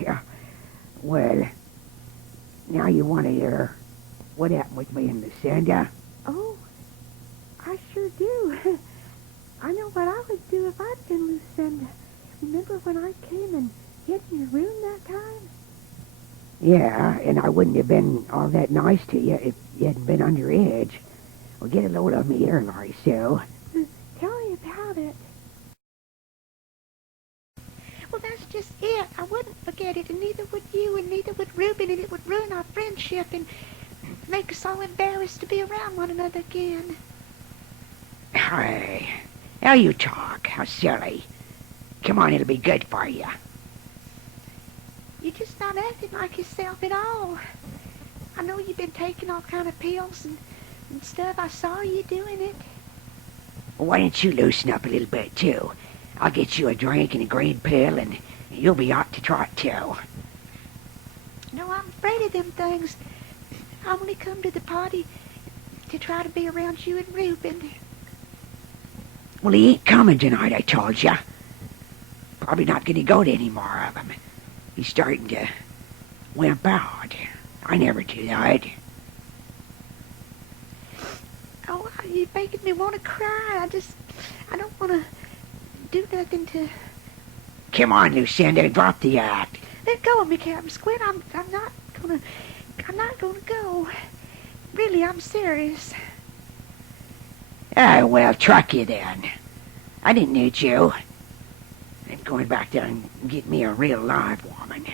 Yeah. Well, now you want to hear what happened with me and Lucinda? Oh, I sure do. I know what I would do if I'd been Lucinda. Remember when I came and hid in your room that time? Yeah, and I wouldn't have been all that nice to you if you hadn't been underage. Well, get a load of me here, Laurie Sue. Tell me about it. Well, that's just it. I wouldn't forget it, and neither would you, and neither would Reuben, and it would ruin our friendship and make us all embarrassed to be around one another again. Hey, how you talk? How silly. Come on, it'll be good for you. You're just not acting like yourself at all. I know you've been taking all kind of pills and stuff. I saw you doing it. Well, why don't you loosen up a little bit, too? I'll get you a drink and a green pill, and you'll be out to trot, too. No, I'm afraid of them things. I only come to the party to try to be around you and Reuben. Well, he ain't coming tonight, I told you. Probably not going to go to any more of them. He's starting to wimp out. I never do that. Oh, you're making me want to cry. I don't want to do nothing to... Come on, Lucinda, drop the act. Let go of me, Captain Squint. I'm not gonna go. Really, I'm serious. Ah, well, truck you then. I didn't need you. I'm going back there and get me a real live woman.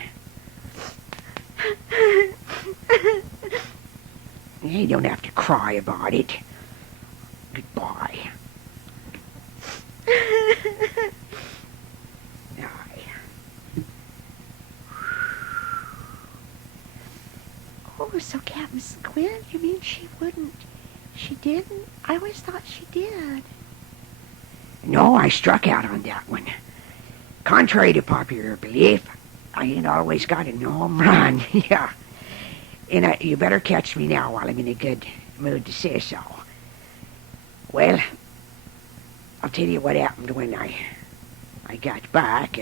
You don't have to cry about it. Goodbye. Oh, so Captain Squint, you mean she wouldn't... She didn't? I always thought she did. No, I struck out on that one. Contrary to popular belief, I ain't always got a home run. Yeah. And you better catch me now while I'm in a good mood to say so. Well, I'll tell you what happened when I got back,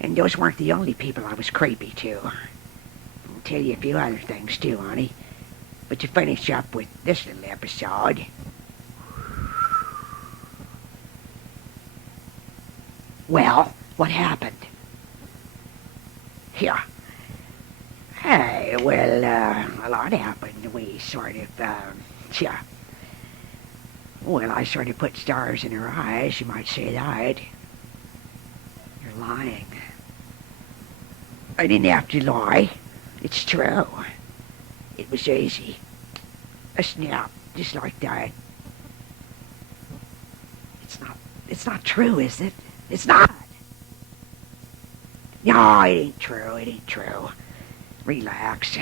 and those weren't the only people I was creepy to. I'll tell you a few other things too, honey. But to finish up with this little episode... Well, what happened? Yeah. Hey, well, a lot happened. We sort of, yeah. Well, I sort of put stars in her eyes, you might say that. You're lying. I didn't have to lie. It's true. It was easy. A snap, just like that. It's not true, is it? It's not. No, it ain't true. Relax.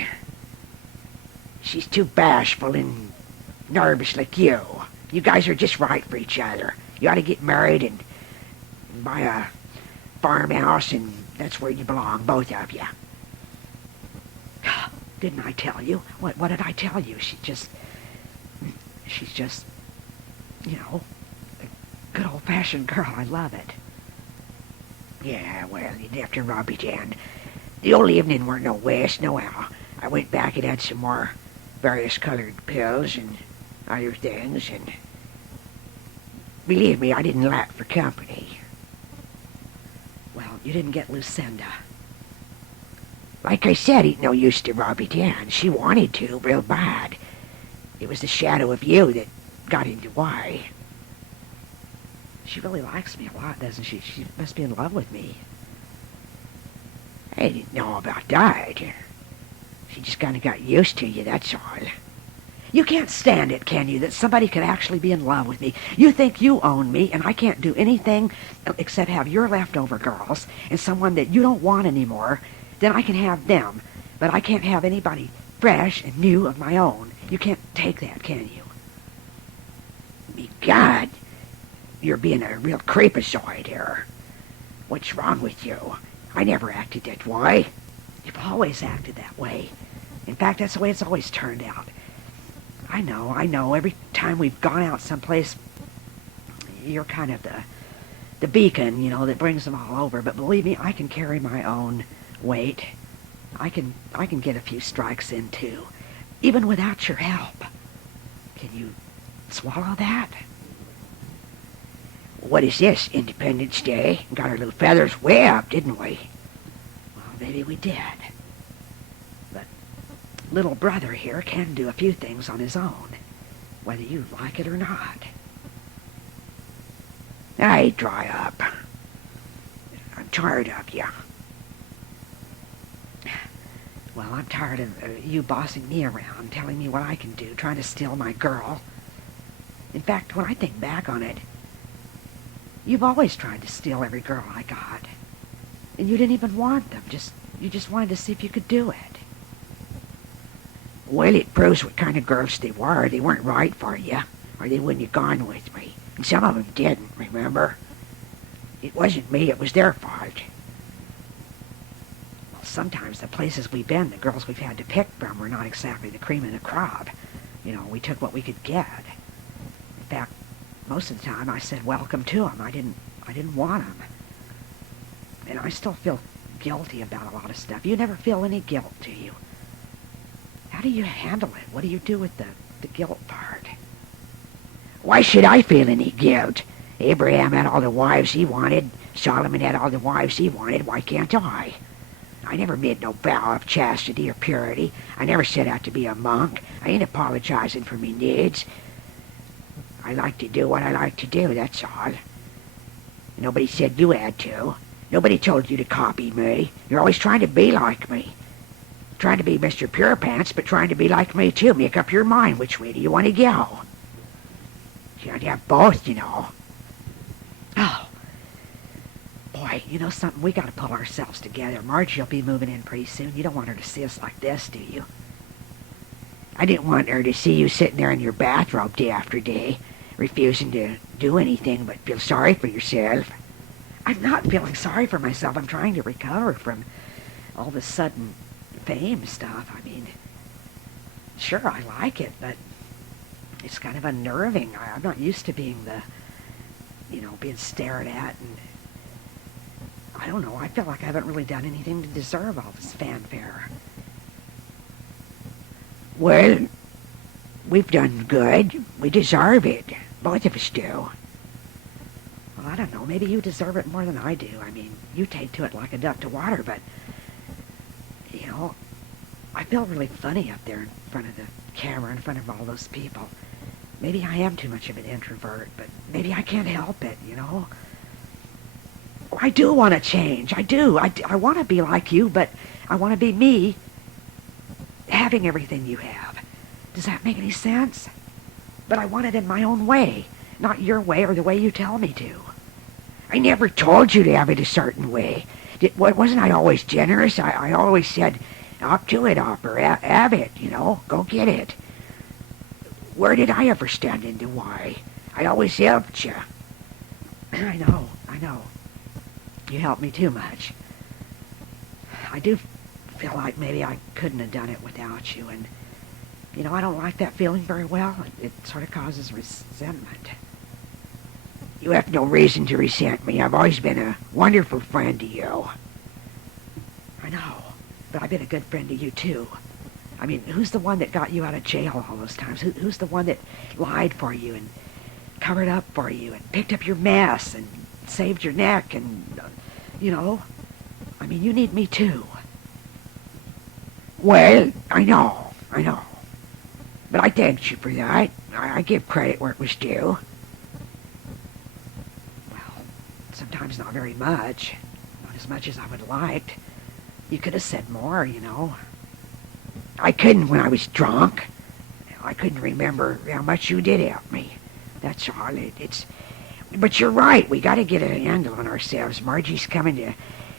She's too bashful and nervous like you. You guys are just right for each other. You ought to get married and buy a farmhouse, and that's where you belong, both of you. Didn't I tell you? What did I tell you? She's just, you know, a good old-fashioned girl. I love it. Yeah, well, you'd have to rub it in. The old evening weren't no waste, nohow. I went back and had some more various colored pills and other things, and believe me, I didn't lack for company. Well, you didn't get Lucinda. Like I said, ain't no use to rub it in. She wanted to, real bad. It was the shadow of you that got into why. She really likes me a lot, doesn't she? She must be in love with me. I didn't know about that. She just kind of got used to you, that's all. You can't stand it, can you, that somebody could actually be in love with me? You think you own me, and I can't do anything except have your leftover girls and someone that you don't want anymore. Then I can have them, but I can't have anybody fresh and new of my own. You can't take that, can you? Me God, you're being a real creepazoid here. What's wrong with you? I never acted that way. You've always acted that way. In fact, that's the way it's always turned out. I know. Every time we've gone out someplace, you're kind of the the beacon, that brings them all over. But believe me, I can carry my own weight. I can get a few strikes in, too, even without your help. Can you swallow that? What is this, Independence Day? Got our little feathers way up, didn't we? Well, maybe we did. But little brother here can do a few things on his own, whether you like it or not. Hey, dry up. I'm tired of you. Well, I'm tired of you bossing me around, telling me what I can do, trying to steal my girl. In fact, when I think back on it, you've always tried to steal every girl I got. And you didn't even want them. You just wanted to see if you could do it. Well, it proves what kind of girls they were. They weren't right for you, or they wouldn't have gone with me. And some of them didn't, remember? It wasn't me, it was their fault. Well, sometimes the places we've been, the girls we've had to pick from, were not exactly the cream of the crop. We took what we could get. In fact, most of the time I said welcome to them. I didn't want them. And I still feel guilty about a lot of stuff. You never feel any guilt, do you? How do you handle it? What do you do with the guilt part? Why should I feel any guilt? Abraham had all the wives he wanted. Solomon had all the wives he wanted. Why can't I? I never made no vow of chastity or purity. I never set out to be a monk. I ain't apologizing for me needs. I like to do what I like to do, that's all. Nobody said you had to. Nobody told you to copy me. You're always trying to be like me. Trying to be Mr. Pure Pants, but trying to be like me, too. Make up your mind. Which way do you want to go? You have to have both, Oh. Boy, something? We got to pull ourselves together. Margie will be moving in pretty soon. You don't want her to see us like this, do you? I didn't want her to see you sitting there in your bathrobe day after day, refusing to do anything but feel sorry for yourself. I'm not feeling sorry for myself. I'm trying to recover from all this sudden fame stuff. I mean, sure, I like it, but it's kind of unnerving. I'm not used to being being stared at, and I don't know. I feel like I haven't really done anything to deserve all this fanfare. Well, we've done good. We deserve it. Both of us do. Well, I don't know. Maybe you deserve it more than I do. I mean, you take to it like a duck to water, but, I feel really funny up there in front of the camera, in front of all those people. Maybe I am too much of an introvert, but maybe I can't help it, I do want to change. I do. I want to be like you, but I want to be me, having everything you have. Does that make any sense? But I want it in my own way, not your way or the way you tell me to. I never told you to have it a certain way. Wasn't I always generous? I always said, up to it, Hopper, have it, go get it. Where did I ever stand in the why? I always helped you. I know. You helped me too much. I do feel like maybe I couldn't have done it without you, and, I don't like that feeling very well. It sort of causes resentment. You have no reason to resent me. I've always been a wonderful friend to you. I know, but I've been a good friend to you, too. I mean, who's the one that got you out of jail all those times? Who's the one that lied for you and covered up for you and picked up your mess and saved your neck and, I mean, you need me, too. Well, I know. But I thanked you for that. I give credit where it was due. Well, sometimes not very much. Not as much as I would have liked. You could have said more, I couldn't when I was drunk. I couldn't remember how much you did help me. That's all. But you're right. We got to get a handle on ourselves. Margie's coming to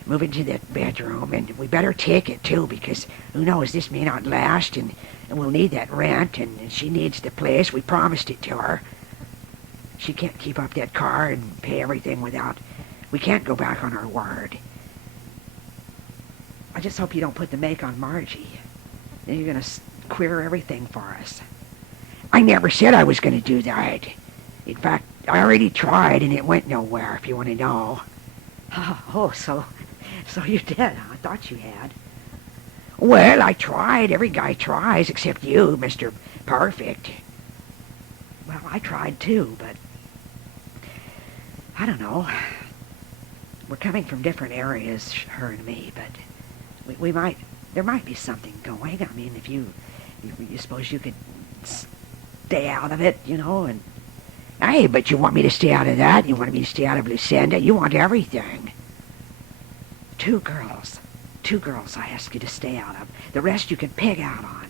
move into that bedroom, and we better take it, too, because who knows, this may not last, and we'll need that rent, and she needs the place. We promised it to her. She can't keep up that car and pay everything without... We can't go back on our word. I just hope you don't put the make on Margie. Then you're going to queer everything for us. I never said I was going to do that. In fact, I already tried, and it went nowhere, if you want to know. Oh, so you did, huh? I thought you had. Well, I tried. Every guy tries, except you, Mr. Perfect. Well, I tried too, but I don't know. We're coming from different areas, her and me, but there might be something going. I mean, if you suppose you could stay out of it, and hey, but you want me to stay out of that? You want me to stay out of Lucinda? You want everything. Two girls I ask you to stay out of. The rest you can pig out on.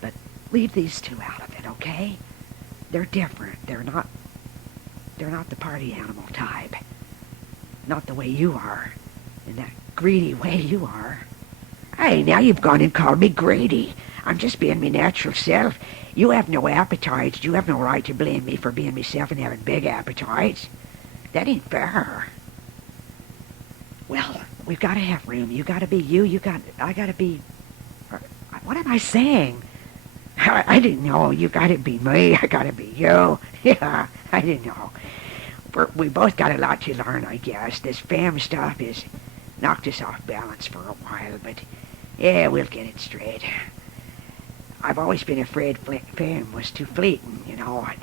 But leave these two out of it, okay? They're different. They're not the party animal type. Not the way you are. In that greedy way you are. Hey, now you've gone and called me greedy. I'm just being me natural self. You have no appetites. You have no right to blame me for being myself and having big appetites. That ain't fair. Well, we've got to have room. You got to be you. I got to be... What am I saying? I didn't know. You got to be me. I got to be you. Yeah, I didn't know. We both got a lot to learn, I guess. This fam stuff has knocked us off balance for a while, but yeah, we'll get it straight. I've always been afraid fame was too fleeting, and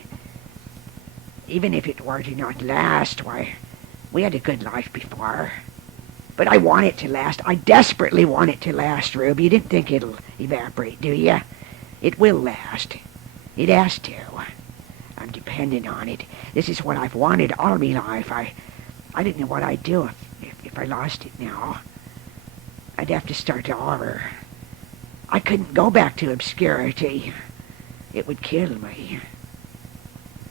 even if it were to not last, why, we had a good life before. But I want it to last. I desperately want it to last, Rube. You didn't think it'll evaporate, do you? It will last. It has to. I'm dependent on it. This is what I've wanted all my life. I didn't know what I'd do if I lost it now. I'd have to start over. I couldn't go back to obscurity. It would kill me.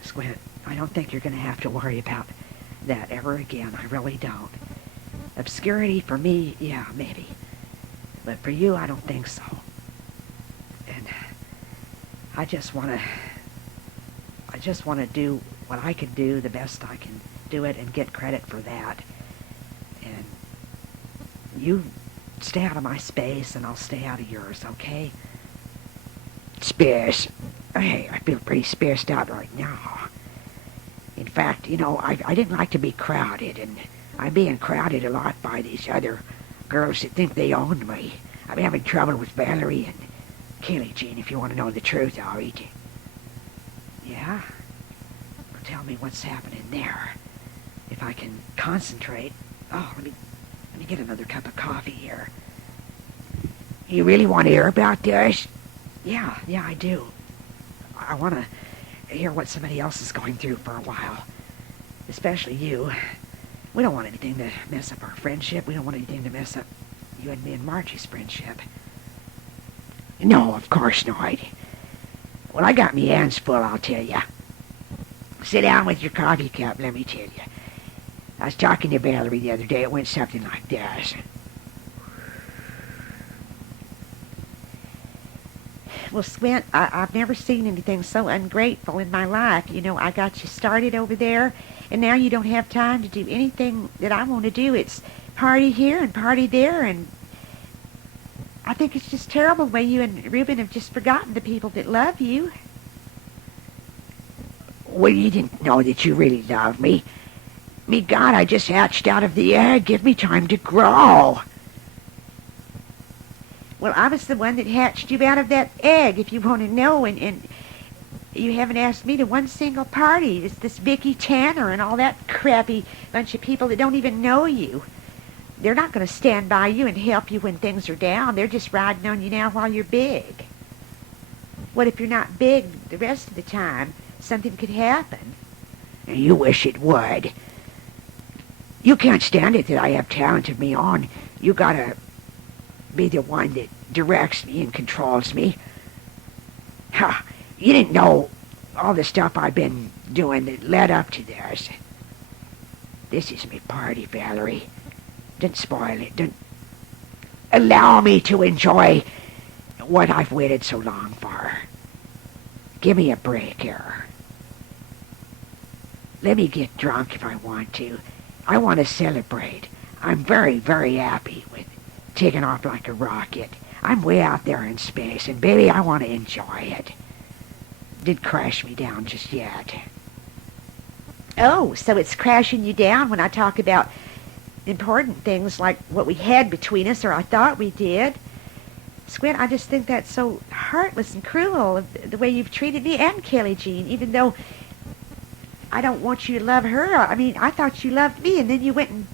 Squint, I don't think you're going to have to worry about that ever again. I really don't. Obscurity for me, yeah, maybe. But for you, I don't think so. And I just want to do what I can do the best I can do it and get credit for that. And you stay out of my space and I'll stay out of yours, okay? Space? Hey, I feel pretty spaced out right now. In fact, I didn't like to be crowded, and I'm being crowded a lot by these other girls that think they own me. I'm having trouble with Valerie and Kelly Jean, if you want to know the truth, all right. Yeah? Well, tell me what's happening there. If I can concentrate. Oh, let me get another cup of coffee here. You really want to hear about this? Yeah, I do. I want to hear what somebody else is going through for a while. Especially you. We don't want anything to mess up our friendship. We don't want anything to mess up you and me and Margie's friendship. No, of course not. Well, I got me hands full, I'll tell you. Sit down with your coffee cup, let me tell you. I was talking to Valerie the other day. It went something like this. Well, Squint, I've never seen anything so ungrateful in my life. I got you started over there, and now you don't have time to do anything that I want to do. It's party here and party there, and I think it's just terrible the way you and Reuben have just forgotten the people that love you. Well, you didn't know that you really love me. Me God, I just hatched out of the egg. Give me time to grow. Well, I was the one that hatched you out of that egg, if you want to know, and you haven't asked me to one single party. It's this Vicky Tanner and all that crappy bunch of people that don't even know you. They're not going to stand by you and help you when things are down. They're just riding on you now while you're big. What if you're not big the rest of the time? Something could happen. You wish it would. You can't stand it that I have talent of me own. You gotta be the one that directs me and controls me. Ha! You didn't know all the stuff I've been doing that led up to this. This is me party, Valerie. Don't spoil it. Don't allow me to enjoy what I've waited so long for. Give me a break here. Let me get drunk if I want to. I want to celebrate. I'm very, very happy with taking off like a rocket. I'm way out there in space, and baby, I want to enjoy it. Didn't crash me down just yet. Oh, so it's crashing you down when I talk about important things like what we had between us, or I thought we did. Squint, I just think that's so heartless and cruel, the way you've treated me and Kelly Jean, even though I don't want you to love her. I mean, I thought you loved me, and then you went and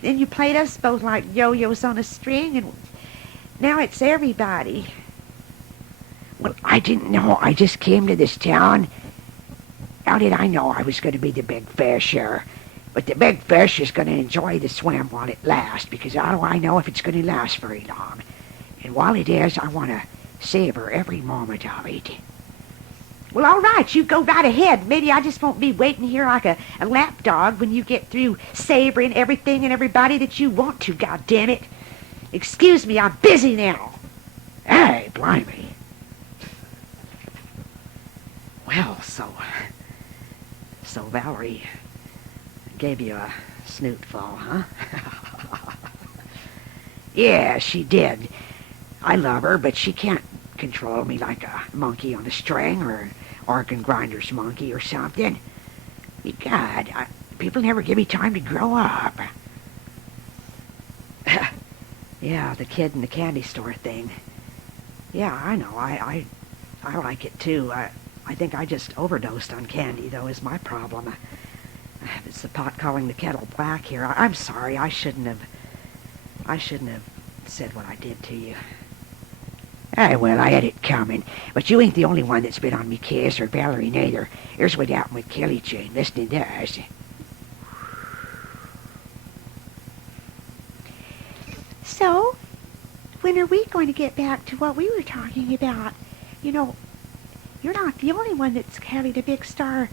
then you played us both like yo-yos on a string, and now it's everybody. Well, I didn't know. I just came to this town. How did I know I was going to be the big fish here? But the big fish is going to enjoy the swim while it lasts, because how do I know if it's going to last very long? And while it is, I want to savor every moment of it. Well, all right, you go right ahead. Maybe I just won't be waiting here like a lapdog when you get through savoring everything and everybody that you want to, goddammit. Excuse me, I'm busy now. Hey, blimey. Well, so Valerie gave you a snootful, huh? Yeah, she did. I love her, but she can't control me like a monkey on a string or an organ grinder's monkey or something. God, people never give me time to grow up. Yeah, the kid in the candy store thing. Yeah, I know. I like it too. I think I just overdosed on candy, though, is my problem. It's the pot calling the kettle black here. I'm sorry. I shouldn't have said what I did to you. Well, I had it coming. But you ain't the only one that's been on me case, or Valerie neither. Here's what happened with Kelly Jane. Listen to this. So, when are we going to get back to what we were talking about? You know, you're not the only one that's carried a big star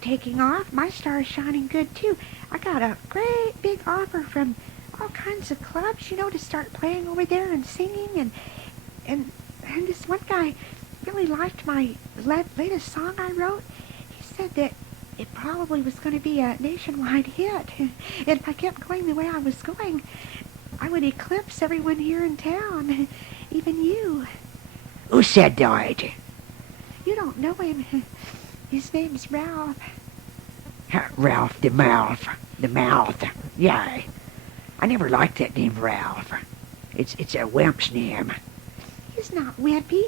taking off. My star is shining good, too. I got a great big offer from all kinds of clubs, you know, to start playing over there and singing. And this one guy really liked my latest song I wrote. He said that it probably was going to be a nationwide hit. And if I kept going the way I was going, I would eclipse everyone here in town, even you. Who said that? You don't know him. His name's Ralph. Ralph the Mouth. The Mouth. Yeah. I never liked that name, Ralph. It's a wimp's name. He's not wimpy.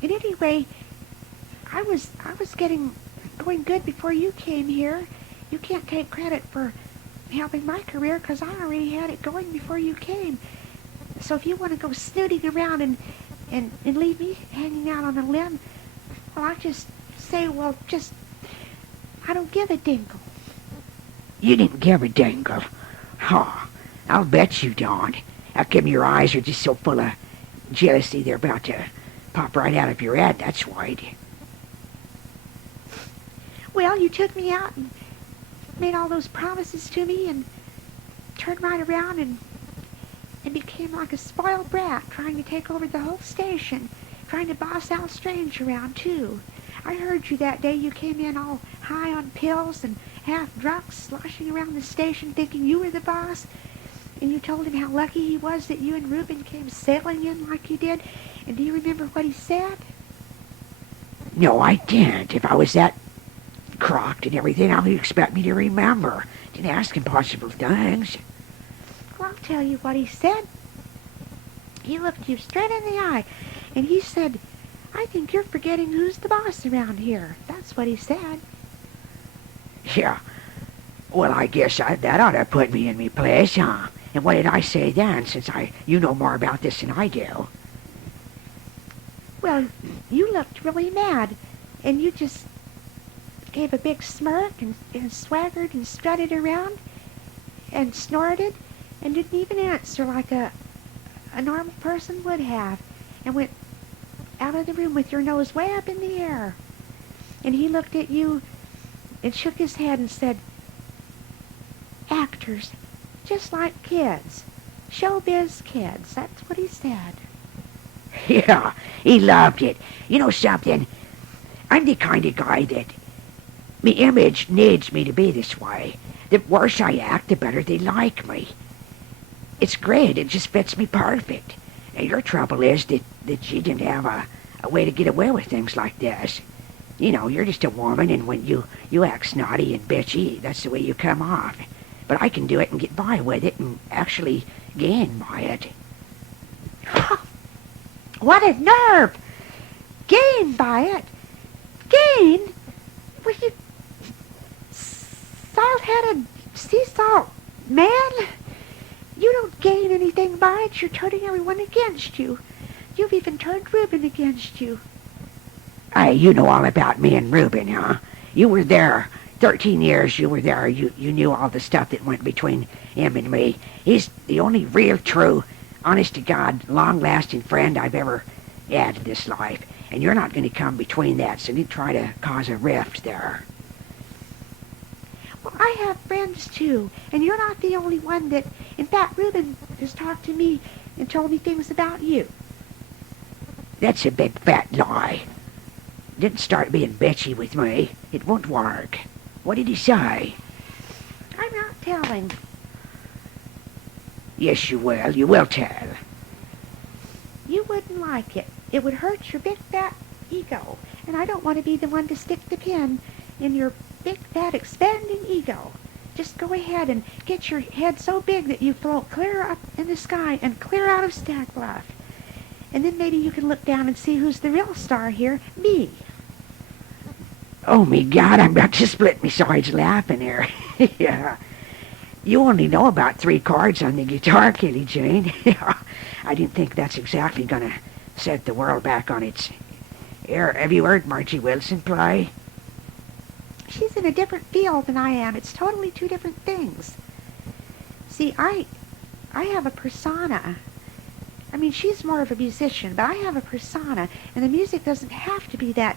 And anyway, I was going good before you came here. You can't take credit for helping my career, because I already had it going before you came. So if you want to go snooting around and leave me hanging out on a limb, well, I just say, I don't give a dingle. You didn't give a dingle? Huh. I'll bet you don't. How come your eyes are just so full of jealousy they're about to pop right out of your head, that's why. Well, you took me out and made all those promises to me and turned right around and became like a spoiled brat, trying to take over the whole station, trying to boss Al Strange around, too. I heard you that day. You came in all high on pills and half drunk, sloshing around the station thinking you were the boss. And you told him how lucky he was that you and Reuben came sailing in like you did. And do you remember what he said? No, I didn't. If I was that crocked and everything, how do you expect me to remember? Didn't ask impossible things. Well, I'll tell you what he said. He looked you straight in the eye, and he said, "I think you're forgetting who's the boss around here." That's what he said. Yeah. Well, I guess that ought to put me in me place, huh? And what did I say then, since you know more about this than I do? Well, you looked really mad, and you just gave a big smirk and swaggered and strutted around and snorted and didn't even answer like a normal person would have, and went out of the room with your nose way up in the air. And he looked at you and shook his head and said, "Actors, just like kids. Showbiz kids." That's what he said. Yeah, he loved it. You know something? I'm the kind of guy that me image needs me to be this way. The worse I act, the better they like me. It's great. It just fits me perfect. And your trouble is that you didn't have a way to get away with things like this. You know, you're just a woman, and when you act snotty and bitchy, that's the way you come off. But I can do it and get by with it and actually gain by it. What a nerve! Gain by it? Gain? Well, you salt-headed sea salt man? You don't gain anything by it. You're turning everyone against you. You've even turned Reuben against you. Hey, you know all about me and Reuben, huh? You were there. 13 years you were there. You knew all the stuff that went between him and me. He's the only real, true, honest-to-God, long-lasting friend I've ever had in this life. And you're not going to come between that, so you try to cause a rift there. Well, I have friends, too, and you're not the only one that... In fact, Reuben has talked to me and told me things about you. That's a big fat lie. Didn't start being bitchy with me. It won't work. What did he say? I'm not telling. Yes, you will. You will tell. You wouldn't like it. It would hurt your big fat ego, and I don't want to be the one to stick the pin in your big fat expanding ego. Just go ahead and get your head so big that you float clear up in the sky and clear out of Stag Bluff. And then maybe you can look down and see who's the real star here, me. Oh, me God, I'm about to split me sides laughing here. Yeah. You only know about 3 chords on the guitar, Kitty Jane. I didn't think that's exactly going to set the world back on its ear. Have you heard Margie Wilson play? She's in a different field than I am. It's totally 2 different things. See, I have a persona. I mean, she's more of a musician, but I have a persona, and the music doesn't have to be that,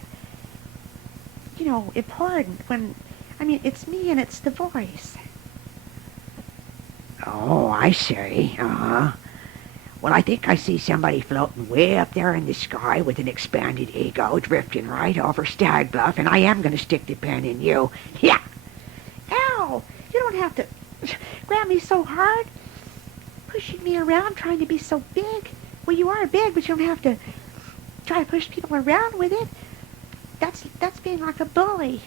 important when, it's me and it's the voice. Oh, I see. Uh-huh. Well, I think I see somebody floating way up there in the sky with an expanded ego drifting right over Stag Bluff, and I am going to stick the pen in you. Yeah. Ow! You don't have to grab me so hard, pushing me around, trying to be so big. Well, you are big, but you don't have to try to push people around with it. That's being like a bully.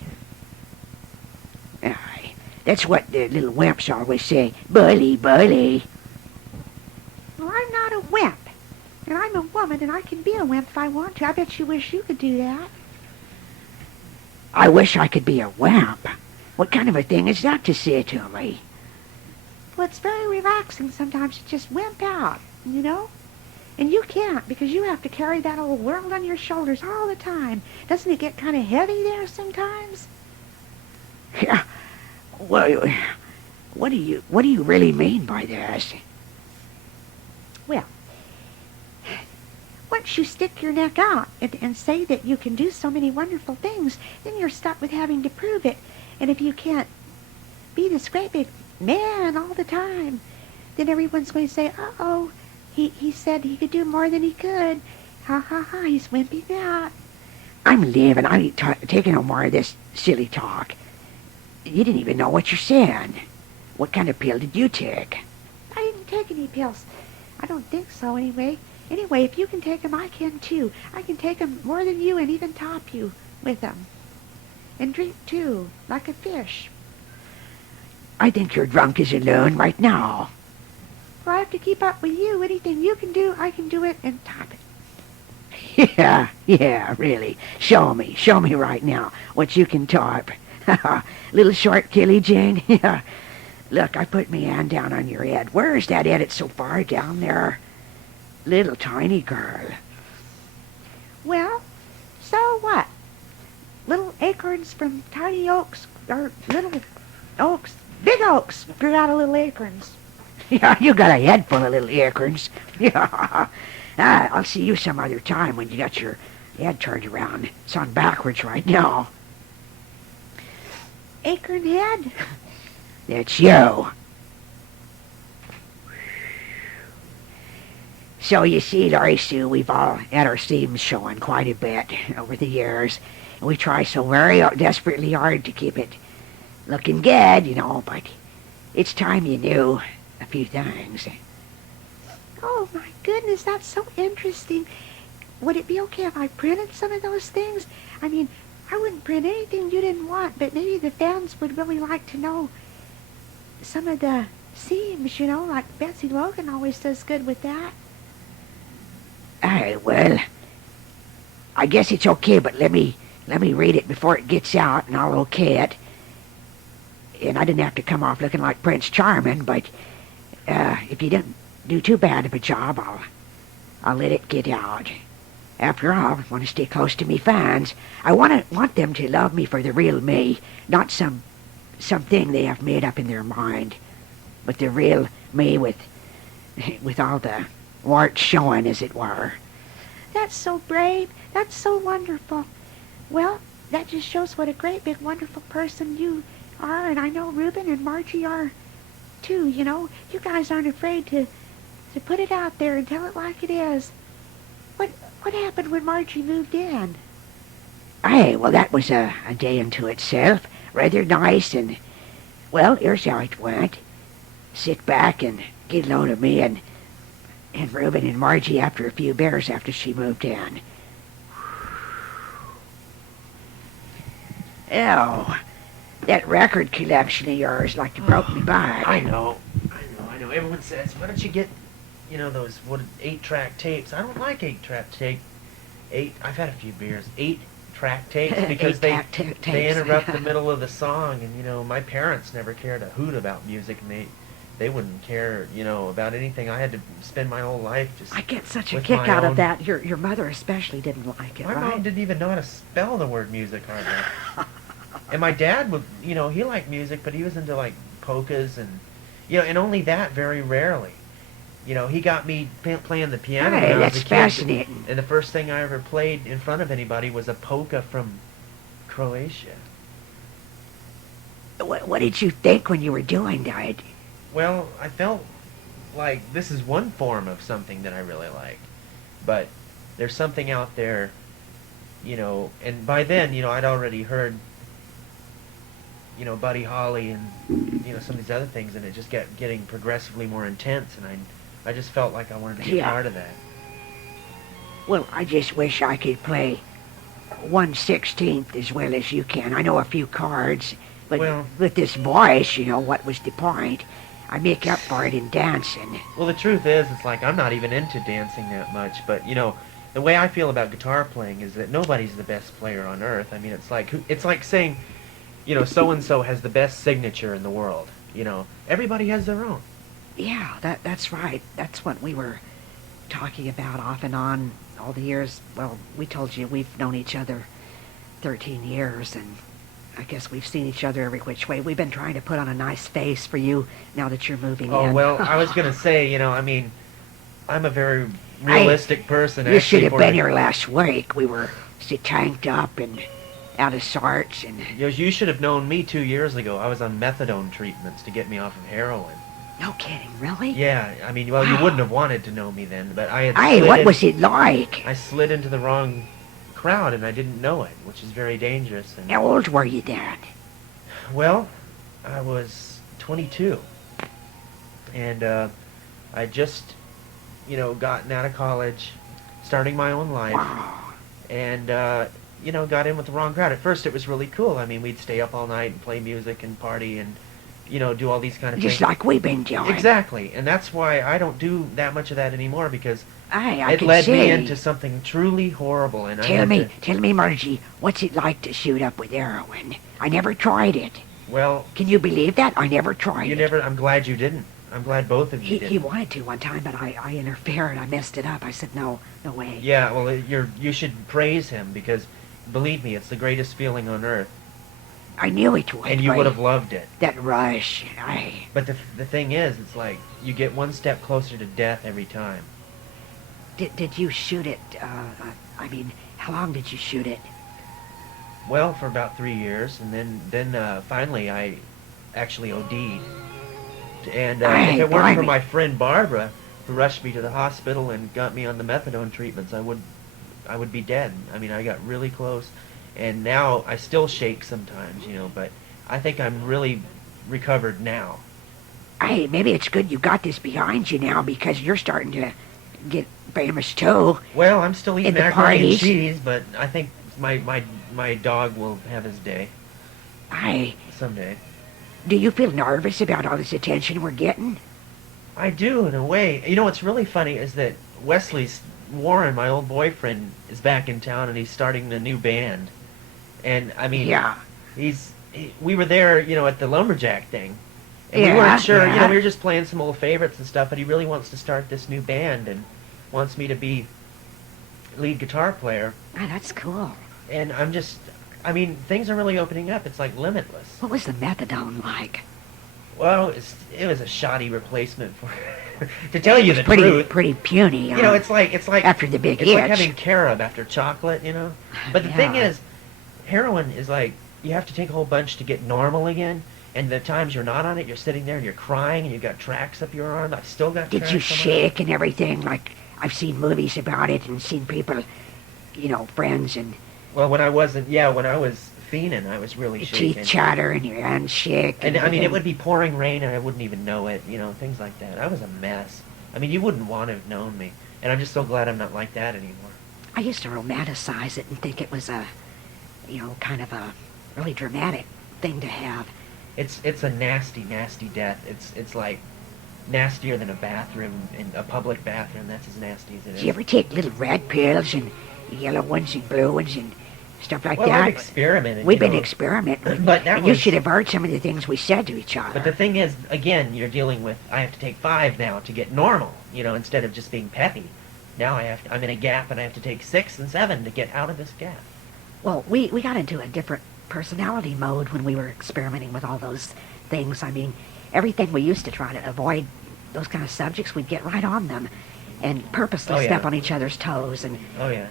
Aye. That's what the little wimps always say. Bully, bully. Well, I'm not a wimp. And I'm a woman, and I can be a wimp if I want to. I bet you wish you could do that. I wish I could be a wimp. What kind of a thing is that to say to me? Well, it's very relaxing sometimes to just wimp out, And you can't, because you have to carry that old world on your shoulders all the time. Doesn't it get kind of heavy there sometimes? Yeah. Well, what do you really mean by this? Well, once you stick your neck out and say that you can do so many wonderful things, then you're stuck with having to prove it. And if you can't be this great big man all the time, then everyone's going to say, uh-oh, he said he could do more than he could. Ha, ha, ha, he's wimping out. I'm leaving. I ain't taking no more of this silly talk. You didn't even know what you're saying. What kind of pill did you take? I didn't take any pills. I don't think so, anyway. Anyway, if you can take them, I can, too. I can take them more than you and even top you with them. And drink, too, like a fish. I think you're drunk as a loon right now. Well, I have to keep up with you. Anything you can do, I can do it and top it. Yeah, really. Show me right now what you can top. Little short killy, Jane. Yeah. Look, I put my hand down on your head. Where is that head? It's so far down there. Little tiny girl. Well, so what? Little acorns from tiny oaks, or little oaks, big oaks grew out of little acorns. Yeah, you got a head full of little acorns. Yeah. I'll see you some other time when you got your head turned around. It's on backwards right now. Acorn head? That's you. So you see, Laurie Sue, we've all had our seams showing quite a bit over the years. And we try so very desperately hard to keep it looking good, but it's time you knew a few things. Oh, my goodness, that's so interesting. Would it be okay if I printed some of those things? I I wouldn't print anything you didn't want, but maybe the fans would really like to know some of the seams, like Betsy Logan always does good with that. Well, I guess it's okay, but let me read it before it gets out, and I'll okay it. And I didn't have to come off looking like Prince Charming, but if you didn't do too bad of a job, I'll let it get out. After all, I want to stay close to me fans. I want them to love me for the real me, not something they have made up in their mind, but the real me with all the warts showing, as it were. That's so brave. That's so wonderful. Well, that just shows what a great, big, wonderful person you are, and I know Reuben and Margie are, too, You guys aren't afraid to put it out there and tell it like it is. What happened when Margie moved in? Well, that was a day unto itself. Rather nice, and, well, here's how it went. Sit back and get a load of me and Reuben and Margie after a few beers after she moved in. Oh, that record collection of yours like you broke me back. I know. Everyone says, why don't you get, those 8-track tapes? I don't like 8-track tape. I've had a few beers. 8-track tapes because they interrupt the middle of the song, and my parents never cared a hoot about music, and they wouldn't care, about anything. I had to spend my whole life just. I get such a kick out of that. Your mother especially didn't like it, my right? mom didn't even know how to spell the word music hardly. And my dad would, he liked music, but he was into like polkas and, and only that very rarely. He got me playing the piano when I was that's a kid. fascinating. And the first thing I ever played in front of anybody was a polka from Croatia. What did you think when you were doing that? Well, I felt like this is one form of something that I really like. But there's something out there, and by then, I'd already heard, Buddy Holly and, some of these other things, and it just getting progressively more intense, and I just felt like I wanted to be part of that. Well, I just wish I could play 1/16 as well as you can. I know a few chords, but with this voice, what was the point? I make up for it in dancing. Well, the truth is, it's like I'm not even into dancing that much, but, the way I feel about guitar playing is that nobody's the best player on earth. I mean, it's like saying, so-and-so has the best signature in the world. Everybody has their own. Yeah, that's right. That's what we were talking about off and on all the years. Well, we told you we've known each other 13 years, and I guess we've seen each other every which way. We've been trying to put on a nice face for you now that you're moving in. Oh, well, I was going to say, I'm a very realistic person. You should have been here last week. We were so tanked up and out of sorts, and you should have known me 2 years ago. I was on methadone treatments to get me off of heroin. No kidding, really? Yeah, you wouldn't have wanted to know me then, but I had. Hey, what was it like? I slid into the wrong crowd and I didn't know it, which is very dangerous. And how old were you then? Well, I was 22, and I just, gotten out of college, starting my own life. Wow. And got in with the wrong crowd. At first, it was really cool. I mean, we'd stay up all night and play music and party and, do all these kind of things. Just like we've been doing. Exactly. And that's why I don't do that much of that anymore, because I it can led see. me into something truly horrible. And Tell me, Margie, what's it like to shoot up with heroin? I never tried it. Well, can you believe that? I never tried it. I'm glad you didn't. I'm glad both of you did. He wanted to one time, but I interfered. I messed it up. I said, no way. Yeah, well, you should praise him, because, believe me, it's the greatest feeling on earth. I knew it would. And you would have loved it. That rush. But the thing is, it's like, you get one step closer to death every time. Did you shoot it, how long did you shoot it? Well, for about 3 years, and then finally I actually OD'd. And if it weren't for my friend Barbara, who rushed me to the hospital and got me on the methadone treatments, I would be dead. I mean, I got really close, and now I still shake sometimes, but I think I'm really recovered now. Hey, maybe it's good you got this behind you now, because you're starting to get famous too. Well, I'm still eating macaroni and cheese, but I think my dog will have his day someday. Do you feel nervous about all this attention we're getting? I do, in a way. You know what's really funny is that Warren, my old boyfriend, is back in town and he's starting a new band. And I mean, Yeah. We were there, at the lumberjack thing. And Yeah, we weren't sure, yeah. we were just playing some old favorites and stuff, but he really wants to start this new band and wants me to be lead guitar player. Oh, that's cool. And things are really opening up. It's like limitless. What was the methadone like? Well, it was a shoddy replacement for to tell you the truth. Pretty puny. It's like after the big it's itch. like having carob after chocolate, But the thing is, heroin is like you have to take a whole bunch to get normal again. And the times you're not on it, you're sitting there and you're crying and you've got tracks up your arm. I've still got tracks. Did you on my arm. shake and everything? Like, I've seen movies about it and seen people, friends and... Well, when I was fiending, I was really your shaking. teeth chatter and your hands shake. And it would be pouring rain and I wouldn't even know it, things like that. I was a mess. You wouldn't want to have known me. And I'm just so glad I'm not like that anymore. I used to romanticize it and think it was a, kind of a really dramatic thing to have. It's a nasty, nasty death. It's like nastier than a bathroom, in a public bathroom. That's as nasty as it is. Did you ever take little red pills and yellow ones and blue ones and stuff like well, that? I've experimented. We've been experimenting. But you should have heard some of the things we said to each other. But the thing is, again, you're dealing with, I have to take 5 now to get normal, instead of just being peppy. Now I'm in a gap and I have to take 6 and 7 to get out of this gap. Well, we got into a different personality mode when we were experimenting with all those things. Everything we used to try to avoid, those kind of subjects, we'd get right on them and purposely step on each other's toes. And oh yeah,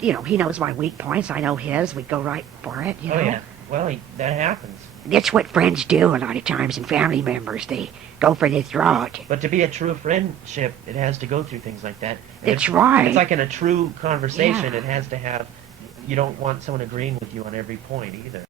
he knows my weak points, I know his. We'd go right for it. Oh yeah, well that happens. That's what friends do a lot of times, and family members, they go for the throat. But to be a true friendship, it has to go through things like that. That's right. It's like in a true conversation, it has to have. You don't want someone agreeing with you on every point either.